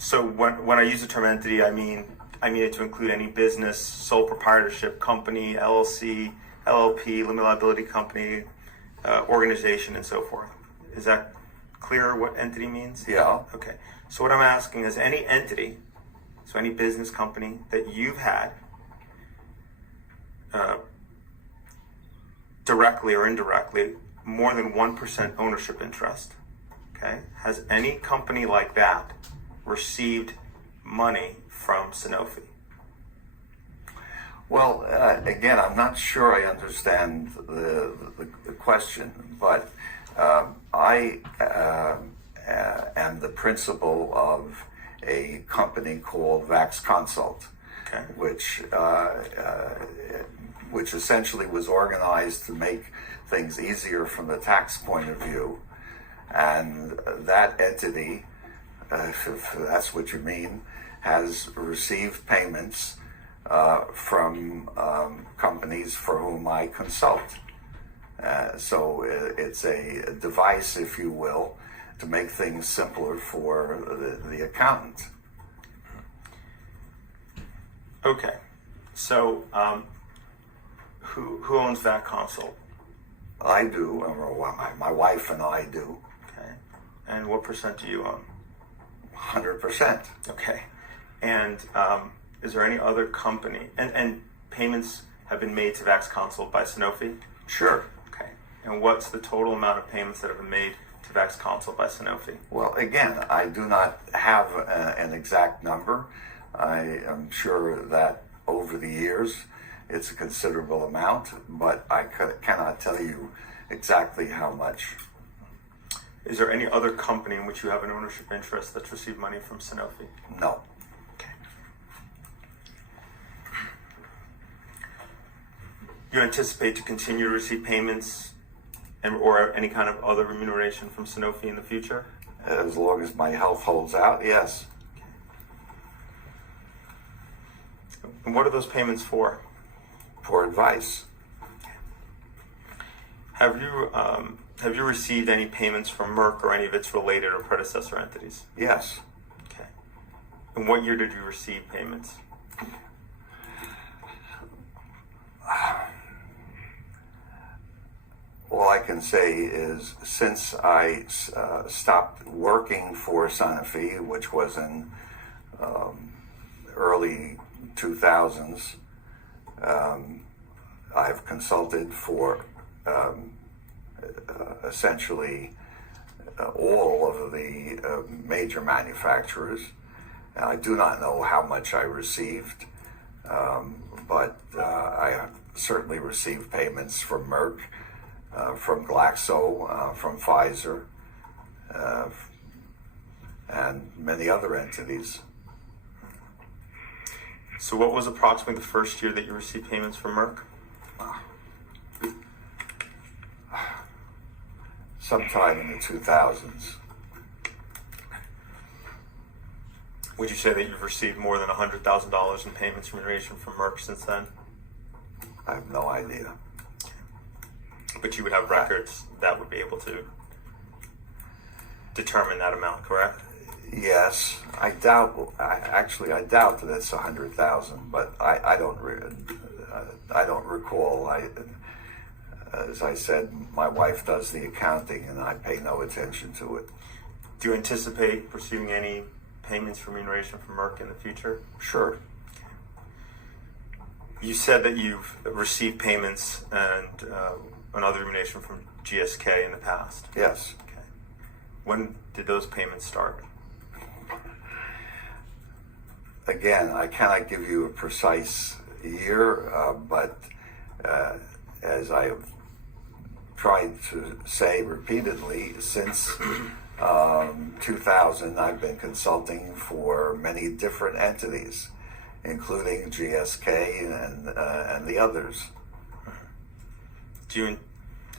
So when I use the term entity, I mean it to include any business, sole proprietorship, company, LLC, LLP, limited liability company, organization, and so forth. Is that clear what entity means? Yeah. Okay. So what I'm asking is any entity, so any business company that you've had, directly or indirectly, more than 1% ownership interest, okay? Has any company like that received money from Sanofi? Well, again, I'm not sure I understand the question, but I am the principal of a company called Vax Consult, Okay. which essentially was organized to make things easier from the tax point of view. And that entity, if that's what you mean, has received payments from companies for whom I consult. So it's a device, if you will, to make things simpler for the accountant. Okay. So who owns that console? I do, or my wife and I do. Okay. And what percent do you own? 100%. Okay. And is there any other company, and payments have been made to Vax Consult by Sanofi? Sure. Okay. And what's the total amount of payments that have been made to Vax Consult by Sanofi? Well, again, I do not have an exact number. I am sure that over the years it's a considerable amount, but I cannot tell you exactly how much. Is there any other company in which you have an ownership interest that's received money from Sanofi? No. Okay. You anticipate to continue to receive payments or any kind of other remuneration from Sanofi in the future? As long as my health holds out, yes. And what are those payments for? For advice. Have you received any payments from Merck or any of its related or predecessor entities? Yes. Okay. And what year did you receive payments? All I can say is since I stopped working for Sanofi, which was in early 2000s, I've consulted for essentially all of the major manufacturers. And I do not know how much I received, but I certainly received payments from Merck, from Glaxo, from Pfizer, and many other entities. So what was approximately the first year that you received payments from Merck? Sometime in the 2000s. Would you say that you've received more than $100,000 in payments remuneration from Merck since then? I have no idea. But you would have records that would be able to determine that amount, correct? Yes, I doubt that it's 100,000, but I don't recall. As I said, my wife does the accounting, and I pay no attention to it. Do you anticipate receiving any payments for remuneration from Merck in the future? Sure. You said that you've received payments and another remuneration from GSK in the past. Yes. Okay. When did those payments start? Again, I cannot give you a precise year, but as I have tried to say repeatedly, since 2000, I've been consulting for many different entities, including GSK and the others. Do you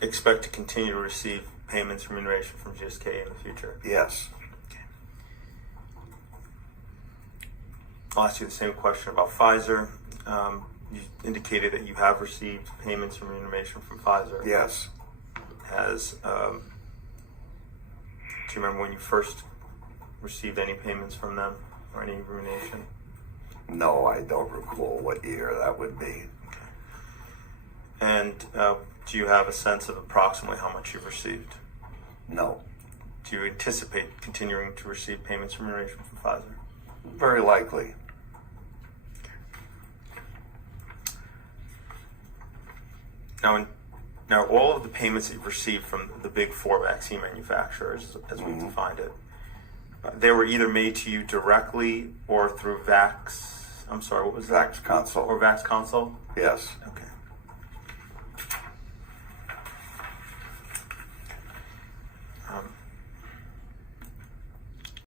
expect to continue to receive payments remuneration from GSK in the future? Yes. I'll ask you the same question about Pfizer. You indicated that you have received payments from remuneration from Pfizer. Yes. Do you remember when you first received any payments from them or any remuneration? No, I don't recall what year that would be. And do you have a sense of approximately how much you've received? No, Do you anticipate continuing to receive payments from remuneration from Pfizer? very likely. Now, all of the payments that you've received from the big four vaccine manufacturers, as we've defined it, they were either made to you directly or through Vax. I'm sorry, what was that? Vax Console. Or Vax Console? Yes. Okay.